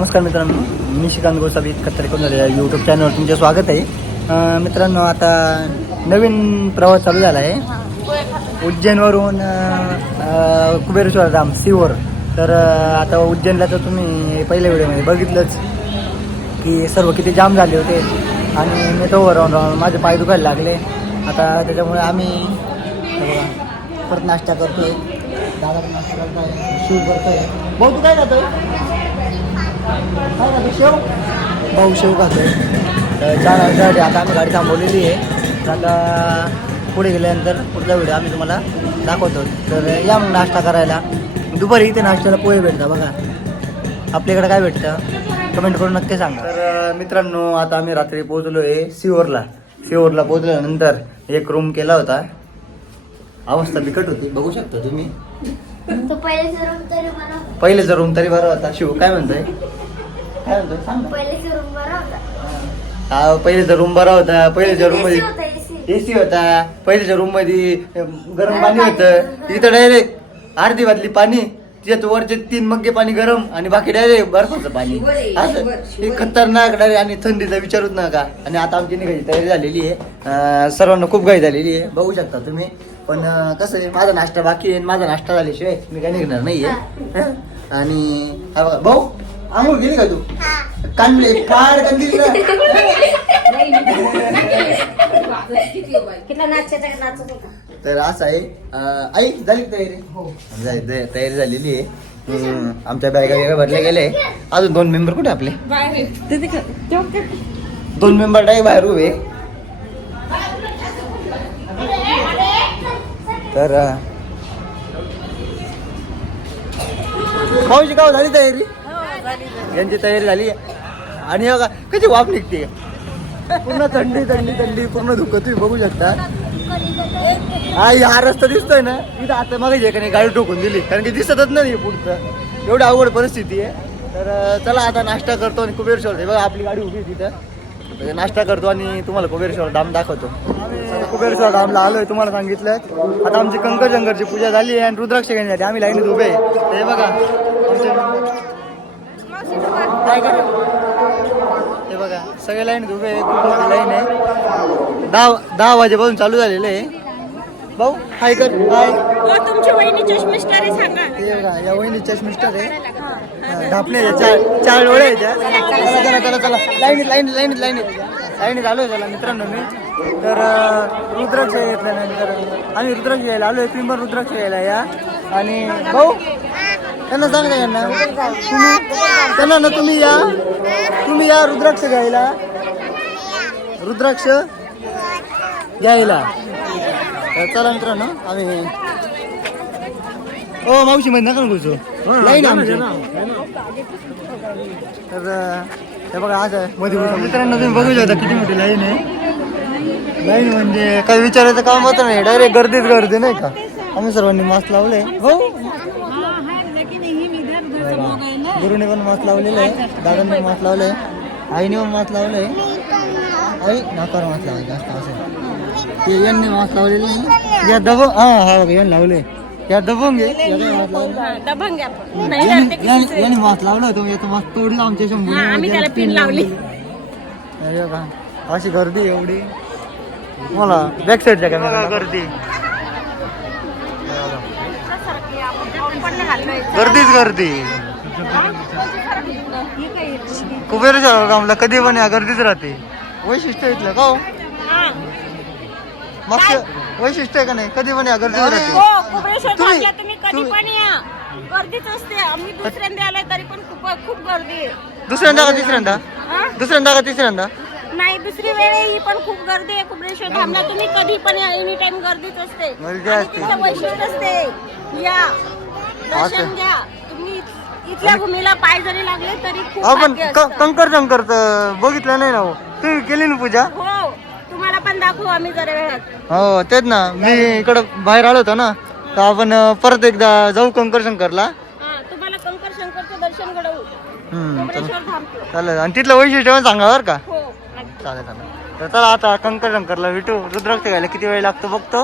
नमस्कार मित्रांनो मी श्रीकांत गोसावी कत्रेकोन झालेल्या यूट्यूब चॅनलवर तुमचे स्वागत आहे. मित्रांनो आता नवीन प्रवास चालू झाला आहे. उज्जैनवरून कुबेरेश्वर धाम सीवर तर आता उज्जैनला तर तुम्ही पहिल्या व्हिडिओमध्ये बघितलंच की सर्व किती जाम झाले होते. आणि मी तो राहून राहून माझे पाय दुखायला लागले. आता त्याच्यामुळे आम्ही परत नाश्ता करतोय. दादा नाश्ता करतोय. शिव करतोय. भाऊ तू काय जातोय शेव भाऊ शेव खातोय. तर चार वाजल्यासाठी आता आम्ही गाडी थांबवलेली आहे. तर आता पुढे गेल्यानंतर पुढचा व्हिडिओ आम्ही तुम्हाला दाखवतो. तर या मग नाश्ता करायला. दुपारी इथे नाश्त्याला पोहे भेटतात बघा. आपल्याकडे काय भेटतं? कमेंट करून नक्की सांगा. तर मित्रांनो आता आम्ही रात्री पोहोचलो आहे सिओरला सिओरला पोहोचल्यानंतर एक रूम केला होता. अवस्था बिकट होती. बघू शकता तुम्ही? पहिलेच रूम तरी बरा होता. शिव काय म्हणतोय? काय म्हणतोय? सांग ना. पहिलेच रूम बरा होता. हा पहिलेच्या रूममध्ये. एसी होता. पहिल्याच्या रूममध्ये गरम पाणी होतं. इथं डायरेक्ट अर्धी बाटली पाणी त्याच्यात वरचे तीन मग्गे पाणी गरम आणि बाकी डायरेक्ट बर्फाचं पाणी. असं. हे खतरनाक डायरेक्ट आणि थंडीचा विचारूच नका. आणि आता आमची निघायची तयारी झालेली आहे. सर्वांना खूप घाई झालेली आहे. बघू शकता तुम्ही. पण कसं आहे माझा नाश्ता बाकी आहे माझा नाश्ता झाल्याशिवाय मी काही निघणार नाहीये. हं? आणि हा बघा भाऊ आंघोळ गेली का तू? कांदले फाड कंदील किती नाचायचा नाचत होता? तर असं आहे अं, आई झाली का तयारी? हो. तयारी झालेली आहे. हम्म, आमच्या बॅगा वेगळ्या भरल्या गेले अजून दोन मेंबर कुठे आपले? दोन मेंबर डाय बाहेर उभे तर अं, भाऊची गाव झाली तयारी? यांची तयारी झाली. आणि हे बघा कशी वाफ निघते. पूर्ण थंडी थंडी थंडी पूर्ण धुकं. तुम्ही बघू शकता. हा हा रस्ता दिसतोय ना? इथं आता मग नाही गाडी ठोकून दिली. कारण की दिसतच नाही पुढचं. एवढी अवघड परिस्थिती आहे. तर चला आता नाश्ता करतो आणि कुबेरेश्वर हे बघा आपली गाडी उभी तिथं. म्हणजे नाश्ता करतो आणि तुम्हाला कुबेरेश्वर धाम दाखवतो. आम्ही कुबेरेश्वर धामला आलोय तुम्हाला सांगितलं आता आमची कंकर शंकरची पूजा झाली आहे आणि रुद्राक्ष घेण्यासाठी आम्ही लाईनीत उभे हे बघा काय कर? हे बघा सगळे लाईन उभे खूप मोठी लाईन आहे. दहा दहा वाजेपासून चालू झालेलं आहे. भाऊ हाय कर हाय हो तुमची वहिनी चष्मिस्टर आहे सांगा. हे बघा या वहिनी चष्मिस्टर आहे. ढापणे चार चार डोळे आहेत त्या. चला चला चला चला. लाईनीत लाईनीत लाईनीत लाईनीत. लाईनीत आलोय त्याला मित्रांनो मी. तर अं, रुद्राक्ष घेतल्यानंतर आम्ही रुद्राक्ष घ्यायला आलोय पिंबर रुद्राक्ष घ्यायला या. आणि भाऊ त्यांना सांगा यांना? तुम्ही त्यांना ना तुम्ही या. तुम्ही या रुद्राक्ष घ्यायला. रुद्राक्ष घ्यायला. तर चला मित्रांनो आम्ही ओ मावशी मध्ये नका घुसू. लाईन आमची. तर हे बघा आज आहे मध्ये. मित्रांनो तुम्ही बघू शकता किती मोठी लाईन आहे. लाईन म्हणजे काही विचारायचं काम होतं नाही. डायरेक्ट गर्दीच गर्दी नाही का? आम्ही सर्वांनी मास्क लावले. हो? गुरुने पण मास्क लावलेलं आहे. दादांनी पण मास्क लावलंय आईने पण मास्क लावलंय आई नाकार मास्क लावायचं असतं असं. ते यांनी मास्क लावलेलं आहे या दबो हा हा बघा यांनी लावले. या दबोंग. मास्क लावलं दबंग आहे आपण नाही यांनी धरते यांनी- मास्क लावलं तुम्ही याचं मास्क तोडलं आमच्या शंभर हा, आम्ही त्याला पिन लावली. अरे बा, अशी गर्दी एवढी. मला बॅक साईडच्या कॅमेरा गर्दी. नाही. गर्दीच गर्दी. कुबेरच्या गामला कधी पण या गर्दीच राहते. वैशिष्ट्य इथलं का हा. मागचं वैशिष्ट्य आहे का नाही? कधी पण या गर्दीच हो तुम्ही- कधी तुम्ही- पण या. गर्दीच असते. आम्ही दुसऱ्यांदा आलोय तरी पण खूप खूप गर्दी आहे. दुसऱ्यांदा का तिसऱ्यांदा? हा? दुसऱ्यांदा का तिसऱ्यांदा? नाही दुसरी वेळ ही पण खूप गर्दी आहे कुबेश्वर धामला तुम्ही कधी पण या. एनी टाइम गर्दीच असते. गर्दी आणि असते. तिथलं वैशिष्ट्य असते. या. दर्शन असं. घ्या. तुम्ही इथल्या भूमीला पाय जरी लागले तरी खूप आपण भाग्य क- असतं. कंकर शंकर बघितलं नाही ना हो? तुम्ही केली ना पूजा? हो दाखवू आम्ही जरा वेळात. हो तेच ना. मी इकडं बाहेर आलो होतो ना तर आपण अं, परत एकदा जाऊ कंकर शंकरला हा तुम्हाला कंकर शंकरचं दर्शन घडवू. हम्म, चला. कुबेश्वर धामचं. चालेल. आणि तिथलं वैशिष्ट्य पण सांगा बरं का. हो नक्की. चालेल चालेल. तर चला आता कंकर शंकरला भेटू. रुद्राक्ष घ्यायला किती वेळ लागतो बघतो.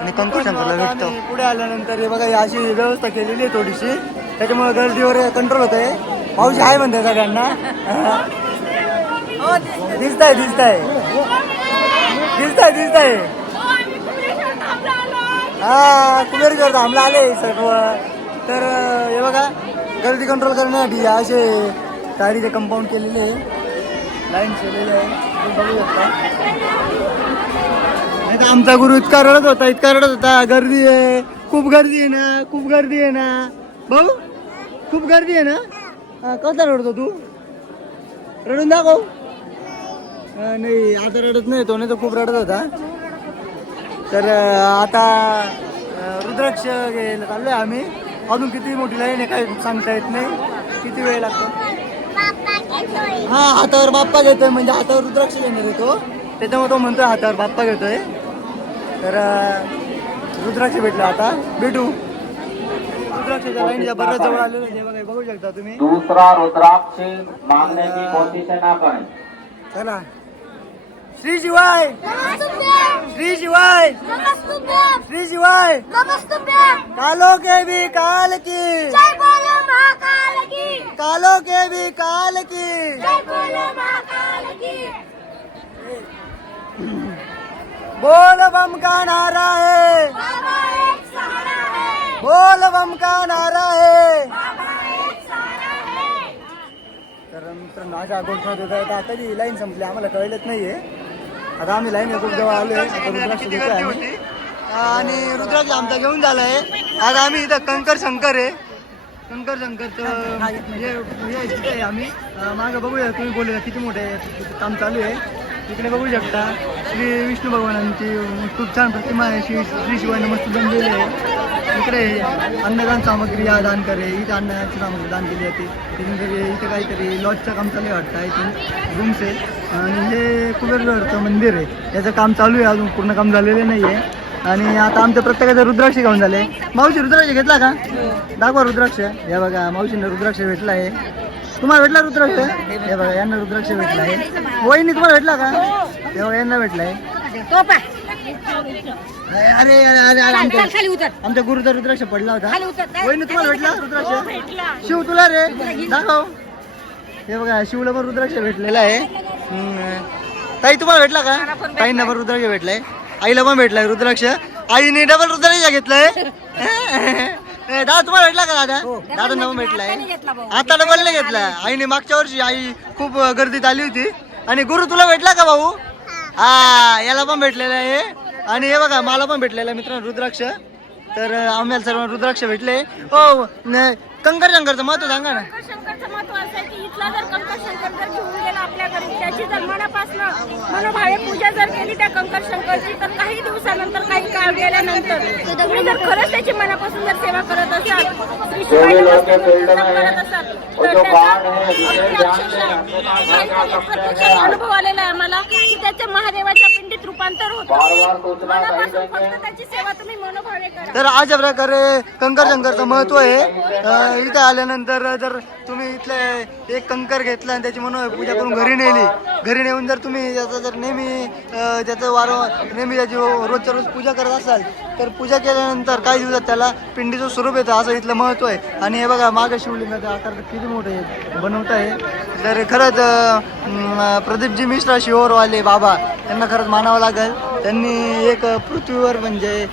आणि कंकर शंकरला भेटतो. पुढे आल्यानंतर हे बघा ही अशी व्यवस्था केलेली आहे थोडीशी. त्याच्यामुळे गर्दीवर कंट्रोल होत आहे मावशी आहे म्हणते सगळ्यांना. दिसताय दिसताय. दिसताय दिसताय. हा कुबेरकर थांबला आले सर्व. तर हे बघा गर्दी कंट्रोल करण्यासाठी असे गाडीचे कंपाऊंड केलेले आहे. लाईन केलेले आहे. बघू शकता. नाही तर आमचा गुरु इतका रडत होता इतका रडत होता. गर्दी आहे. खूप गर्दी आहे ना खूप गर्दी आहे ना. भाऊ खूप गर्दी आहे ना. कसा रडतो तू? रडून दाखव. नाही आता रडत नाही तो नाही तो खूप रडत होता. तर आता रुद्राक्ष घ्यायला चाललोय आम्ही. अजून किती मोठी लाईन आहे काय सांगता येत नाही. किती वेळ लागतो? हा हातावर बाप्पा घेतोय म्हणजे हातावर रुद्राक्ष घेणार येतो त्याच्यामुळे तो म्हणतोय हातावर बाप्पा घेतोय. तर रुद्राक्ष भेटलं आता. भेटू. रुद्राक्षाच्या लाईनच्या बऱ्याच जवळ आलेलं आहे बघा बघू शकता तुम्ही. दूसरा रुद्राक्ष की कोशिश ना करें चला. श्री शिवाय. श्री शिवाय. श्री शिवाय. कालो के भी काल की. कालो के भी काल की. बोल बम का नारा है. बोल बम का नारा है. तर अशा गोष्ट होत आता कधी लाईन संपली आम्हाला कळलंच नाहीये. आता आम्ही लाईन एकूण जेव्हा आलोय रुद्राक्ष घेतोय आम्ही आणि रुद्राक्ष आमचा घेऊन झालाय. आता आम्ही इथं कंकर शंकर आहे. शंकर शंकरचं हे हे तिथे आहे आम्ही. मागं बघूया तुम्ही बोलूया किती मोठे आहे काम चालू आहे. इकडे बघू शकता श्री विष्णू भगवानांची खूप छान प्रतिमा आहे. श्री श्री शिवाय मस्त जमलेली आहे. इकडे अन्नदान सामग्री या दान करे इथे अन्नदान सामग्री दान केली जाते. त्याच्यानंतर इथे काहीतरी लॉजचं काम चालू आहे वाटतं. इथून रूम्स आहे आणि हे कुबेरवरचं मंदिर आहे. याचं काम चालू आहे. अजून पूर्ण काम झालेलं नाही आहे. आणि आता आमच्या प्रत्येकाचं रुद्राक्ष घेऊन झाले. मावशी रुद्राक्ष घेतला का? दाखवा रुद्राक्ष. या बघा मावशीने रुद्राक्ष भेटला आहे. तुम्हाला भेटला रुद्राक्ष हे बघा यांना रुद्राक्ष भेटला आहे. वहिनी तुम्हाला भेटला का? हे बघा यांना भेटला आहे. तो पा अरे अरे अरे आमच्या गुरुचा रुद्राक्ष पडला होता. वहिनी तुम्हाला भेटला हो, रुद्राक्ष? भेटला. शिव तुला रे? दाखव. हे बघा शिवला पण रुद्राक्ष भेटलेला आहे. ताई तुम्हाला भेटला का? ताईंना पण रुद्राक्ष भेटलाय. आईला पण भेटलाय रुद्राक्ष. आईने डबल रुद्राक्ष घेतलाय. ए, दादा तुम्हाला भेटला का दादा? दादा पण भेटलाय. आता डबल नाही घेतला. आईने मागच्या वर्षी आई खूप गर्दीत आली होती. आणि गुरु तुला भेटला का भाऊ? हा याला पण भेटलेला आहे. आणि हे बघा मला पण भेटलेलं आहे मित्रांनो रुद्राक्ष. तर आम्हाला सर्व रुद्राक्ष भेटले. हो न- कंकर शंकरचं महत्त्व सांगा ना. शंकरचं महत्त्व असं आहे की इथला जर कंकर शंकर जर घेऊन गेला आपल्या घरी त्याची जर मनापासून मनोभावे पूजा जर केली त्या कंकर शंकरची तर काही दिवसानंतर काही काळ गेल्यानंतर तुम्ही जर खरंच त्याची मनापासून जर सेवा करत असाल श्री करत असाल तर त्याचा अक्षरशः अनुभव आलेला आहे आम्हाला की त्याच्या महादेवाच्या पिंडीत रूपांतर होतं. बार बार सोचना नहीं मनापासून देंगे फक्त त्याची सेवा तुम्ही मनोभावे करा. तर अशा प्रकारे कंकर शंकरचं महत्त्व आहे. अं, इथं आल्यानंतर जर तुम्ही इथले एक कंकर घेतला आणि त्याची म्हणून पूजा करून घरी नेली घरी नेऊन जर तुम्ही त्याचं जर नेहमी अं, त्याचं वारंवार नेहमी त्याची रोजच्या रोज पूजा करत असाल तर पूजा केल्यानंतर काही दिवसात त्याला पिंडीचं स्वरूप येतं असं इथलं महत्त्व आहे. आणि हे बघा मागं शिवलिंगाचा आकार किती मोठं आहे बनवत आहे. तर खरंच प्रदीपजी मिश्रा शिवरवाले बाबा त्यांना खरंच मानावं लागेल. त्यांनी एक पृथ्वीवर म्हणजे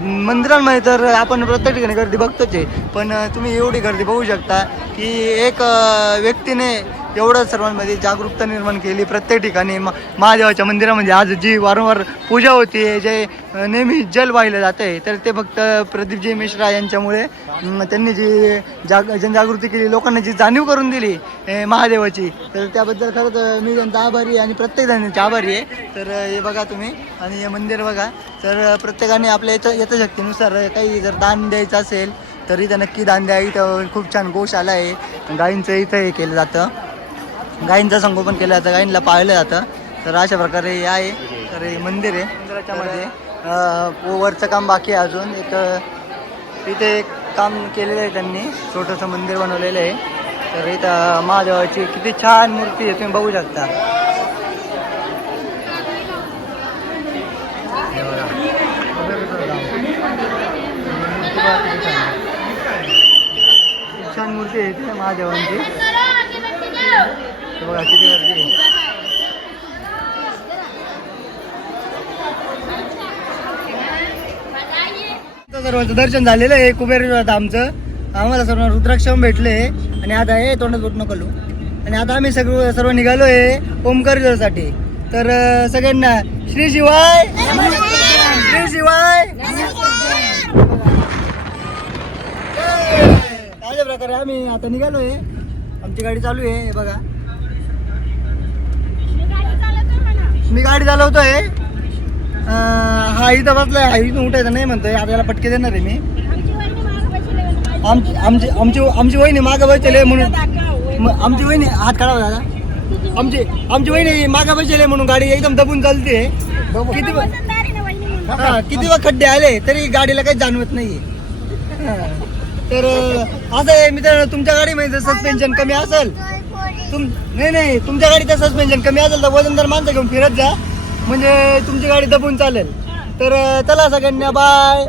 मंदिरांमध्ये तर आपण प्रत्येक ठिकाणी गर्दी बघतोच आहे. पण तुम्ही एवढी गर्दी बघू शकता की एक व्यक्तीने एवढं सर्वांमध्ये जागरूकता निर्माण केली प्रत्येक ठिकाणी. म महादेवाच्या मंदिरामध्ये म्हणजे आज जी वारंवार पूजा होती जे नेहमी जल वाहिलं जाते तर ते फक्त प्रदीपजी मिश्रा यांच्यामुळे त्यांनी जी जाग जनजागृती केली लोकांना जी जाणीव करून दिली महादेवाची तर त्याबद्दल खरंच मी त्यांचा आभारी आहे आणि प्रत्येक जणांचे आभारी आहे. तर हे बघा तुम्ही आणि हे मंदिर बघा तर प्रत्येकाने आपल्या याच्या यथाशक्तीनुसार काही जर दान द्यायचं असेल तर इथं नक्की दान द्या. इथं खूप छान गोशाला आहे. गायींचं इथं हे केलं जातं. गायींचं संगोपन केलं जातं गायींना पाळलं जातं. तर अशा प्रकारे हे आहे. तर हे मंदिर आहे. मंदिराच्या मध्ये अं, वरचं काम बाकी आहे अजून. एक तिथे एक काम केलेलं आहे त्यांनी. छोटंसं मंदिर बनवलेलं आहे. तर इथं महादेवाची किती छान मूर्ती आहे. तुम्ही बघू शकता. छान मूर्ती आहे इथे महादेवांची. बघा किती गर्दी सर्वांचं दर्शन झालेलं आहे कुबेर आमचं. आम्हाला सर्व रुद्राक्षम भेटले आणि आता हे तोंडात बोट नको आणि आता आम्ही सर्व सर्व निघालो आहे ओमकारसाठी तर सगळ्यांना श्री शिवाय! श्री शिवाय! अशा प्रकारे आम्ही आता निघालो आहे. आमची गाडी चालू आहे हे बघा. मी गाडी चालवतोय. हा इथं बसलाय. हा इथून उठायचं नाही म्हणतोय. आता याला पटके देणार आहे मी. आमची आमची आमची आमची वहिनी मागं बसले म्हणून. आमची वहिनी हात काढावा दादा. आमची आमची वहिनी मागं बसले म्हणून गाडी एकदम दबून चालते. किती हा किती वेळा खड्डे आले तरी गाडीला काही जाणवत नाही तर असं आहे मित्रांनो तुमच्या गाडीमध्ये सस्पेन्शन कमी असेल तुम नाही नाही तुमच्या गाडीचं सस्पेन्शन कमी असेल तर वजनदार माणसं घेऊन फिरत जा. म्हणजे तुमची गाडी दबून चालेल. तर चला सगळ्यांना बाय